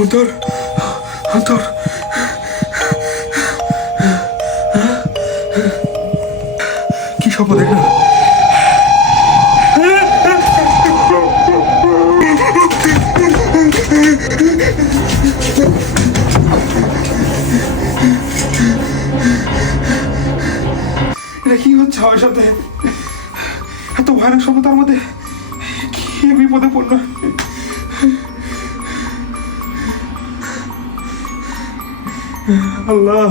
অন্তর অন্তর কি স্বপ্ন দেখলাম? এটা কি হচ্ছে আমার সাথে? এত ভয়ানক স্বপ্ন, তার মধ্যে কি বিপদে পড়লো। আল্লাহ,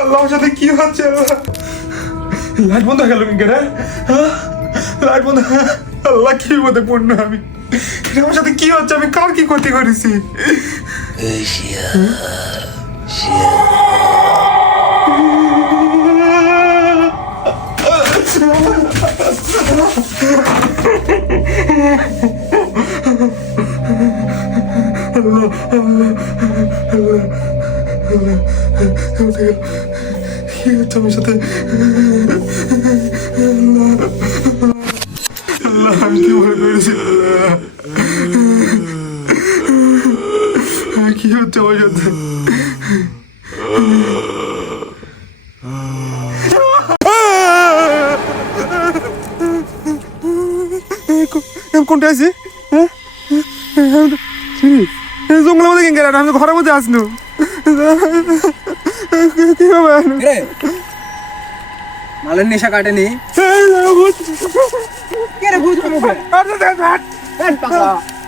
আল্লাহর সাথে কি হচ্ছে? লাইট বন্ধ হয়ে গেল কি করে? লাইট বন্ধ। আল্লাহ, কি বিপদে পড়লো আমি। আমার সাথে কি হচ্ছে? আমি কার কি ক্ষতি করেছি? কি হচ্ছে আমার সাথে? আল্লাহ, আমি কি ভয় করেছি? কি হচ্ছে আমার সাথে? কোনটা আছে? জঙ্গলের মধ্যে গেল, আমি ঘরের মধ্যে আসলো। মালের নেশা কাটেনি।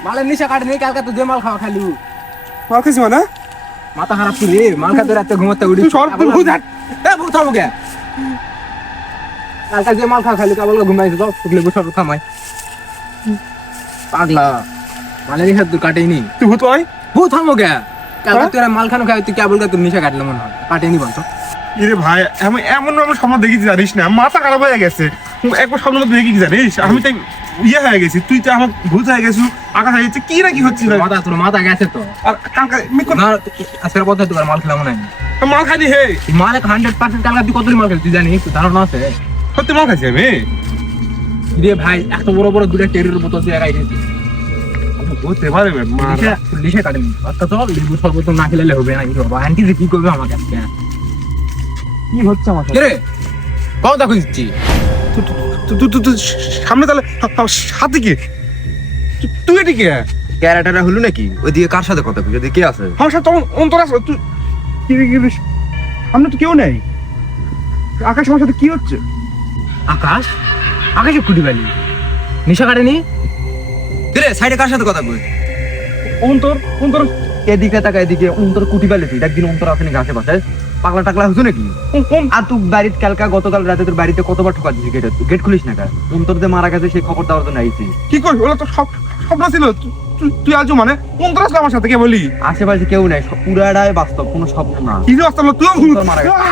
মালের নেশা কাটেনি, কালকে তো যে মাল খাওয়া খালি মাল খাইছি মানে মাথা খারাপ ছিল। মাল খাতে রাতে ঘুমাতে উঠি কালকে যে মাল খাওয়া খালি কাবল ঘুমাইছে তো সব খামাই পাগলা। মালের নেশা তোর কাটেনি। তুই ভূত হয়? ভূত থামো গে। কালকে তোরা মাল খানো খাই, তুই কেবল তোর নেশা কাটলে মনে হয় কাটেনি বলতো। ইরে ভাই, এমন এমন স্বপ্ন দেখেছি জানিস না, মাথা খারাপ হয়ে গেছে। একবার স্বপ্ন দেখি জানিস, আমি তাই ইয়ে হয়ে গেছি, তুই তো আমার ভূত হয়ে গেছিস, আকাশ হয়ে গেছে, কি না কি হচ্ছে। তোর মাথা গেছে তো। আর কালকে আজকের কথা তোর মাল খেলা মনে হয় মাল খাইনি। হে মাল 100% কালকে তুই কতদিন মাল খেলি তুই জানিস? তোর ধারণা আছে? সত্যি মাল খাইছি আমি? রে ভাই, এত বড় বড় দুটা টেরির বোতল দিয়ে একাই খেয়েছিস। বলতে পারে লিখে কাটেনি। আচ্ছা চল, লেবু শরবত না খেলে হবে না। বাবা আন্টি যে কি করবে আমাকে আজকে? কি হচ্ছে আমার সাথে? রে কথা খুঁজছি সামনে, তাহলে সাথে কি? তুই এটি কে? ক্যারেক্টারটা হলো নাকি? ওইদিকে কার সাথে কথা কই? ওইদিকে কে আছে? আমার সাথে অন্তর আছে। তুই কি সামনে তো কেউ নেই। আকাশ, আমার সাথে কি হচ্ছে? আকাশ? আকাশে কুটি বালি নেশা কাটেনি? রে সাইডে কার সাথে কথা কই? অন্তর অন্তর এদিকে তাকা, এদিকে অন্তর কুটি বালি। তুই একদিন অন্তর আসেনি ঘাসে পাশে? পাগলা টাকলা হতো নাকি? আর তুই বাড়িতে গতকাল রাতে তোর বাড়িতে কতবার ঠকা দিছিস? গেট খুলিস না কেন? অন্তর যে মারা গেছে সেই খবর দেওয়ার জন্য আইছি। কি করি? ওরা তো সব স্বপ্ন ছিল। তুই আজও মানে অন্তর আসলে আমার সাথে কে বলি? আশেপাশে কেউ নাই, পুরাটাই বাস্তব, কোনো স্বপ্ন না। কি যে আসলে তুই মারা গেছে।